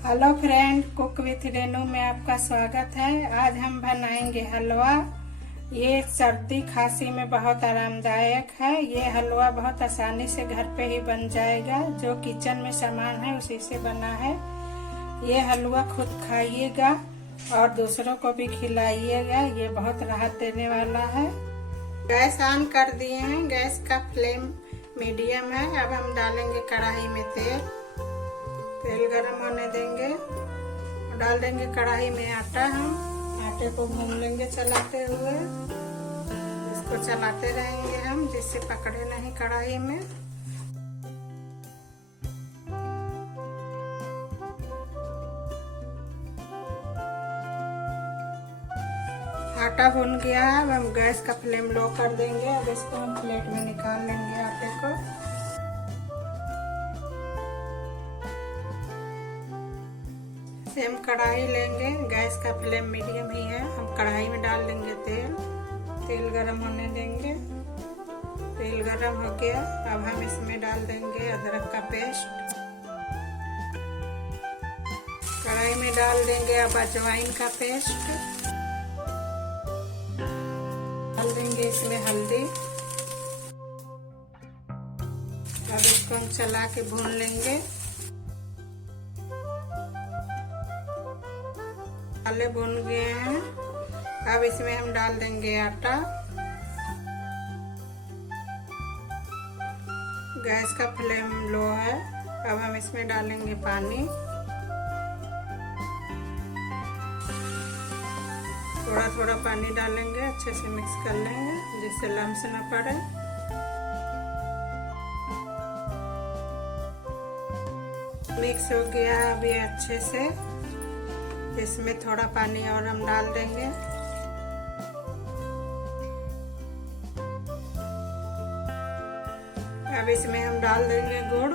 Hello friend, cook with Renu में आपका स्वागत है। आज हम बनाएंगे हलवा। ये सर्दी खांसी में बहुत आरामदायक है। ये हलवा बहुत आसानी से घर पे ही बन जाएगा। जो किचन में सामान है उसी से बना है। ये हलवा खुद खाइएगा और दूसरों को भी खिलाइएगा। ये बहुत राहत देने वाला है। गैस ऑन कर दिए हैं। गैस का फ्लेम मीडियम है। अब हम डालेंगे कढ़ाई में तेल गरम होने देंगे। डाल देंगे कढ़ाई में आटा। हम आटे को भून लेंगे चलाते हुए। इसको चलाते रहेंगे हम, जिससे पकड़े नहीं कढ़ाई में। आटा भून गया है। अब हम गैस का फ्लेम लो कर देंगे। अब इसको हम प्लेट में निकाल लेंगे आटे को। सेम कढ़ाई लेंगे। गैस का फ्लेम मीडियम ही है। हम कढ़ाई में डाल देंगे तेल गरम होने देंगे। तेल गरम हो गया। अब हम इसमें डाल देंगे अदरक का पेस्ट। कढ़ाई में डाल देंगे अब अजवाइन का पेस्ट। डाल देंगे इसमें हल्दी। अब इसको हम चला के भून लेंगे। मसाले भुन गए हैं। अब इसमें हम डाल देंगे आटा। गैस का फ्लेम लो है। अब हम इसमें डालेंगे पानी। थोड़ा थोड़ा पानी डालेंगे। अच्छे से मिक्स कर लेंगे जिससे लम्स न पड़े। मिक्स हो गया अब ये अच्छे से। इसमें थोड़ा पानी और हम डाल देंगे। अब इसमें हम डाल देंगे गुड़।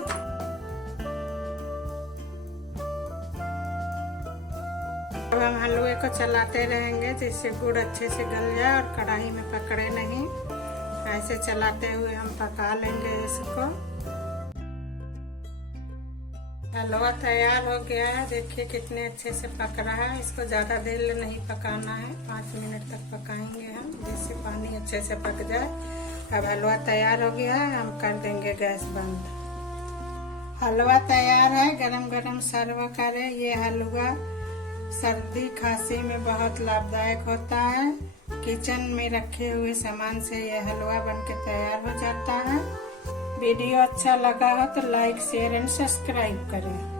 अब हम हलवे को चलाते रहेंगे जिससे गुड़ अच्छे से गल जाए और कढ़ाई में पकड़े नहीं। ऐसे चलाते हुए हम पका लेंगे इसको। हलवा तैयार हो गया है। देखिए कितने अच्छे से पक रहा है। इसको ज़्यादा देर नहीं पकाना है। 5 मिनट तक पकाएंगे हम, जिससे पानी अच्छे से पक जाए। अब हलवा तैयार हो गया है। हम कर देंगे गैस बंद। हलवा तैयार है। गरम गरम सर्व करें। ये हलवा सर्दी खांसी में बहुत लाभदायक होता है। किचन में रखे हुए सामान से ये हलवा बनके तैयार हो जाता है। वीडियो अच्छा लगा हो तो लाइक शेयर एंड सब्सक्राइब करें।